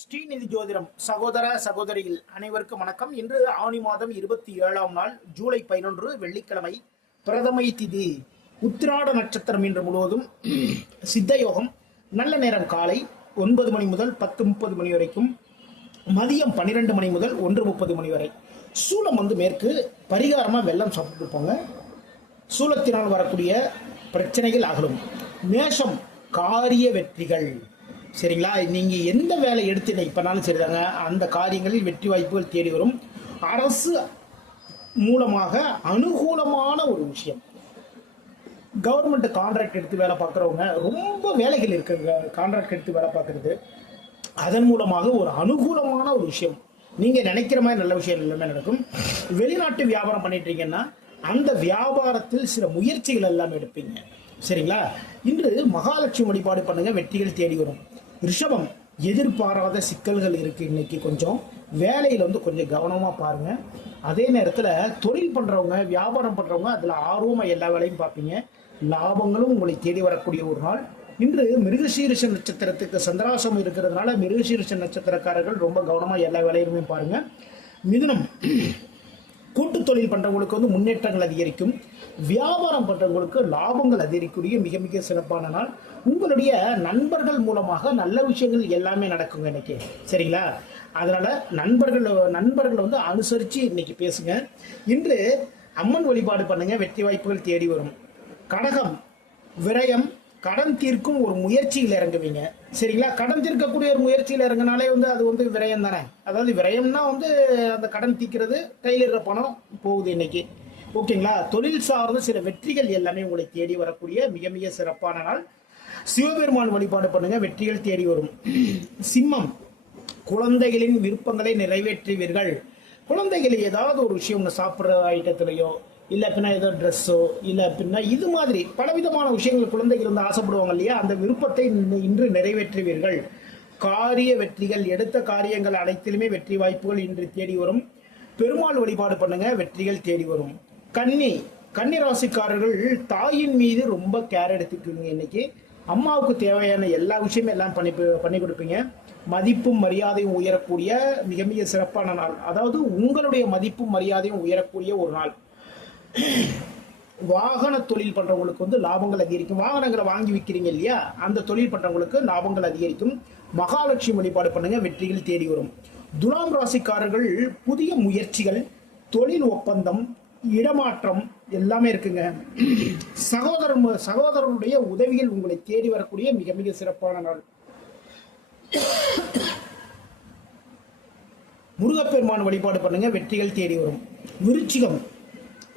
ஸ்ரீநிதி ஜோதிடம் சகோதர சகோதரிகள் அனைவருக்கும் வணக்கம். இன்று ஆனி மாதம் 27ஆம் நாள் ஜூலை 11 வெள்ளிக்கிழமை, பிரதமை திதி, உத்திராட நட்சத்திரம். இன்று முழுவதும் சித்த யோகம். நல்ல நேரம் காலை 9 மணி முதல் 10:30 மணி வரைக்கும், மதியம் 12 மணி முதல் 1:30 மணி வரை. சூலம் மேற்கு. பரிகாரமா வெள்ளம் சாப்பிட்டு போங்க. சூலத்தினால் வரக்கூடிய பிரச்சனைகள் அகலும். மேஷம், காரிய வெற்றிகள். சரிங்களா? நீங்க எந்த வேலை எடுத்து இப்பனாலும் சரிதாங்க, அந்த காரியங்களில் வெற்றி வாய்ப்புகள் தேடி வரும். அரசு மூலமாக அனுகூலமான ஒரு விஷயம். கவர்மெண்ட் கான்ட்ராக்ட் எடுத்து வேலை பார்க்குறவங்க, ரொம்ப வேலைகள் இருக்குங்க கான்ட்ராக்ட் எடுத்து வேலை பார்க்கறது. அதன் மூலமாக ஒரு அனுகூலமான ஒரு விஷயம், நீங்க நினைக்கிற மாதிரி நல்ல விஷயம் எல்லாமே நடக்கும். வெளிநாட்டு வியாபாரம் பண்ணிட்டீங்கன்னா அந்த வியாபாரத்தில் சில முயற்சிகள் எல்லாம் எடுப்பீங்க. சரிங்களா? இன்று மகாலட்சுமி வழிபாடு பண்ணுங்க, வெற்றிகள் தேடி வரும். ரிஷபம், எதிர்பாராத சிக்கல்கள் இருக்கு. இன்னைக்கு கொஞ்சம் வேலையில கொஞ்சம் கவனமா பாருங்க. அதே நேரத்தில் தொழில் பண்றவங்க, வியாபாரம் பண்றவங்க அதுல ஆர்வமா எல்லா வேலையும் பார்ப்பீங்க. லாபங்களும் உங்களை தேடி வரக்கூடிய ஒரு நாள். இன்று மிருகசீரிஷ நட்சத்திரத்துக்கு சந்திராசம் இருக்கிறதுனால மிருகசீரிஷ நட்சத்திரக்காரர்கள் ரொம்ப கவனமா எல்லா வேலையுமே பாருங்க. மிதுனம், கூட்டு தொழில் பண்றவங்களுக்கு முன்னேற்றங்கள் அதிகரிக்கும். வியாபாரம் பண்றவங்களுக்கு லாபங்கள் அதிகரிக்கூடிய மிக மிக சிறப்பான நாள். உங்களுடைய நண்பர்கள் மூலமாக நல்ல விஷயங்கள் எல்லாமே நடக்குங்க இன்னைக்கு. சரிங்களா? அதனால நண்பர்கள் அனுசரிச்சு இன்னைக்கு பேசுங்க. இன்று அம்மன் வழிபாடு பண்ணுங்க, வெற்றி வாய்ப்புகள் தேடி வரும். கடகம், விரயம், கடன் தீர்க்கும் ஒரு முயற்சியில் இறங்குவீங்க. சரிங்களா? கடன் தீர்க்கக்கூடிய ஒரு முயற்சியில் இறங்கினாலே அது விரயம் தானே. அதாவது விரயம்னா அந்த கடன் தீர்க்கிறது, கையில் இருக்கிற பணம் போகுது இன்னைக்கு. ஓகேங்களா? தொழில் சார்ந்த சில வெற்றிகள் எல்லாமே உங்களை தேடி வரக்கூடிய மிக மிக சிறப்பான நாள். சிவபெருமான் வழிபாடு பண்ணுங்க, வெற்றிகள் தேடி வரும். சிம்மம், குழந்தைகளின் விருப்பங்களை நிறைவேற்றுவீர்கள். குழந்தைகள் ஏதாவது ஒரு விஷயம் சாப்பிட்ற ஐட்டத்திலையோ, இல்ல பின்னா ஏதோ ட்ரெஸ்ஸோ, இல்ல பின்னா இது மாதிரி பலவிதமான விஷயங்கள் குழந்தைகள் ஆசைப்படுவாங்க இல்லையா, அந்த விருப்பத்தை இன்று நிறைவேற்றுவீர்கள். காரிய வெற்றிகள், எடுத்த காரியங்கள் அனைத்திலுமே வெற்றி வாய்ப்புகள் இன்று தேடி வரும். பெருமாள் வழிபாடு பண்ணுங்க, வெற்றிகள் தேடி வரும். கன்னி ராசிக்காரர்கள் தாயின் மீது ரொம்ப கேர் எடுத்துக்குவீங்க. இன்னைக்கு அம்மாவுக்கு தேவையான எல்லா விஷயமும் எல்லாம் பண்ணி கொடுப்பீங்க. மதிப்பும் மரியாதையும் உயரக்கூடிய மிக மிக சிறப்பான நாள். அதாவது உங்களுடைய மதிப்பும் மரியாதையும் உயரக்கூடிய ஒரு நாள். வாகன தொழில் பண்றவங்களுக்கு லாபங்கள் அதிகரிக்கும். வாகனங்களை வாங்கி விற்கிறீங்க இல்லையா, அந்த தொழில் பண்றவங்களுக்கு லாபங்கள் அதிகரிக்கும். மகாலட்சுமி வழிபாடு பண்ணுங்க, வெற்றிகள் தேடி வரும். துலாம் ராசிக்காரர்கள் புதிய முயற்சிகள், தொழில் ஒப்பந்தம், இடமாற்றம் எல்லாமே இருக்குங்க. சகோதரனுடைய உதவிகள் உங்களை தேடி வரக்கூடிய மிக மிக சிறப்பான நாள். முருகப்பெருமான் வழிபாடு பண்ணுங்க, வெற்றிகள் தேடி வரும்.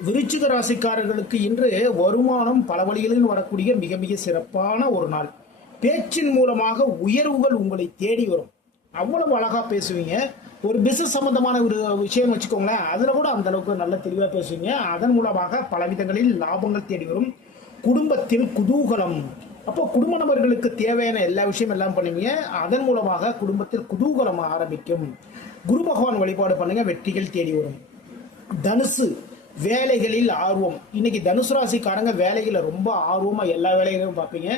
விருச்சிக ராசிக்காரர்களுக்கு இன்று வருமானம் பல வழிகளில் வரக்கூடிய மிக மிக சிறப்பான ஒரு நாள். பேச்சின் மூலமாக உயர்வுகள் உங்களை தேடி வரும். அவ்வளவு அழகா பேசுவீங்க. ஒரு பிசினஸ் சம்பந்தமான ஒரு விஷயம் வச்சுக்கோங்களேன், அதுல கூட அந்த அளவுக்கு நல்ல தெளிவா பேசுவீங்க. அதன் மூலமாக பலவிதங்களில் லாபங்கள் தேடி வரும். குடும்பத்தில் குதூகலம். அப்போ குடும்ப நபர்களுக்கு தேவையான எல்லா விஷயம் எல்லாம் பண்ணுவீங்க. அதன் மூலமாக குடும்பத்தில் குதூகலம் ஆரம்பிக்கும். குரு பகவான் வழிபாடு பண்ணுங்க, வெற்றிகள் தேடி வரும். தனுசு, வேலைகளில் ஆர்வம். இன்னைக்கு தனுசு ராசிக்காரங்க வேலைகளை ரொம்ப ஆர்வமா எல்லா வேலைகளையும் பார்ப்பீங்க.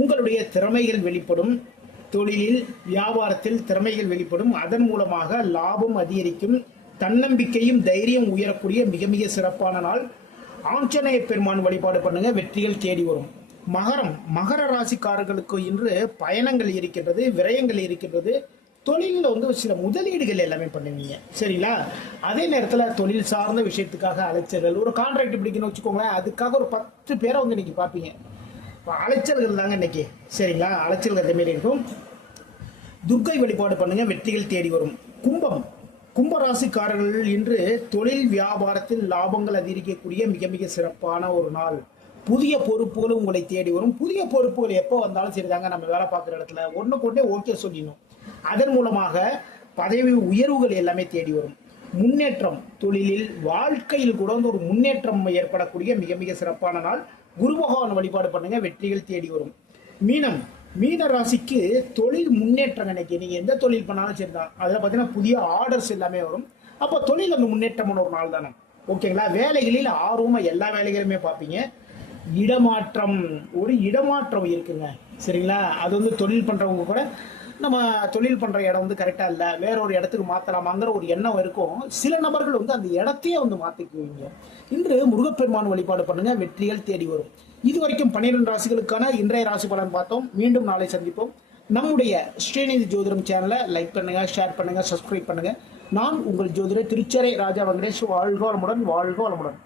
உங்களுடைய திறமைகள் வெளிப்படும். தொழிலில் வியாபாரத்தில் திறமைகள் வெளிப்படும். அதன் மூலமாக லாபம் அதிகரிக்கும். தன்னம்பிக்கையும் தைரியம் உயரக்கூடிய மிக மிக சிறப்பான நாள். ஆஞ்சநேய பெருமான் வழிபாடு பண்ணுங்க, வெற்றிகள் தேடி வரும். மகர ராசிக்காரர்களுக்கு இன்று பயணங்கள் இருக்கின்றது, விரயங்கள் இருக்கின்றது. தொழிலில் சில முதலீடுகள் எல்லாமே பண்ணுவீங்க. சரிங்களா? அதே நேரத்தில் தொழில் சார்ந்த விஷயத்துக்காக அலைச்சல்கள், ஒரு கான்ட்ராக்ட் பிடிக்கணும்னு வச்சுக்கோங்களேன், அதுக்காக ஒரு 10 பேரை இன்னைக்கு பார்ப்பீங்க. அலைச்சல்கள் தாங்க இன்னைக்கு. சரிங்களா? அலைச்சல்கள் அதே மாதிரி இருக்கும். துர்க்கை வழிபாடு பண்ணுங்க, வெற்றிகள் தேடி வரும். கும்பராசிக்காரர்கள் இன்று தொழில் வியாபாரத்தில் லாபங்கள் அதிகரிக்கக்கூடிய மிக மிக சிறப்பான ஒரு நாள். புதிய பொறுப்புகளும் உங்களை தேடி வரும். புதிய பொறுப்புகள் எப்போ வந்தாலும் சரிதாங்க, நம்ம வேலை பார்க்குற இடத்துல ஒன்றுக்கொண்டே ஓகே சொல்லிடணும். அதன் மூலமாக பதவி உயர்வுகள் எல்லாமே தேடி வரும். முன்னேற்றம், தொழிலில் வாழ்க்கையில் கூட ஒரு முன்னேற்றம் ஏற்படக்கூடிய மிக மிக சிறப்பான நாள். குரு பகவான் வழிபாடு பண்ணுங்க, வெற்றிகள் தேடி வரும். மீன ராசிக்கு தொழில் முன்னேற்றம். இன்னைக்கு நீங்க எந்த தொழில் பண்ணாலும் சரிதான், அதுல பாத்தீங்கன்னா புதிய ஆர்டர்ஸ் எல்லாமே வரும். அப்போ தொழில் அந்த முன்னேற்றமான ஒரு நாள் தானே. ஓகேங்களா? வேலைகளில் ஆர்வமா எல்லா வேலைகளுமே பார்ப்பீங்க. இடமாற்றம் இருக்குங்க. சரிங்களா? அது தொழில் பண்றவங்க கூட நம்ம தொழில் பண்ணுற இடம் வந்து கரெக்டாக இல்லை, வேற ஒரு இடத்துக்கு மாற்றலாமாங்கிற ஒரு எண்ணம் இருக்கும். சில நபர்கள் வந்து அந்த இடத்தையே வந்து மாற்றிக்குவீங்க. இன்று முருகப்பெருமான் வழிபாடு பண்ணுங்க, வெற்றிகள் தேடி வரும். இதுவரைக்கும் 12 ராசிகளுக்கான இன்றைய ராசி பலன் பார்த்தோம். மீண்டும் நாளை சந்திப்போம். நம்முடைய ஸ்ரீநிதி ஜோதிடம் சேனலை லைக் பண்ணுங்க, ஷேர் பண்ணுங்க, சப்ஸ்கிரைப் பண்ணுங்க. நான் உங்கள் ஜோதிடர் திருச்சரை ராஜா வெங்கடேஷ். வாழ்க வளமுடன், வாழ்க வளமுடன்.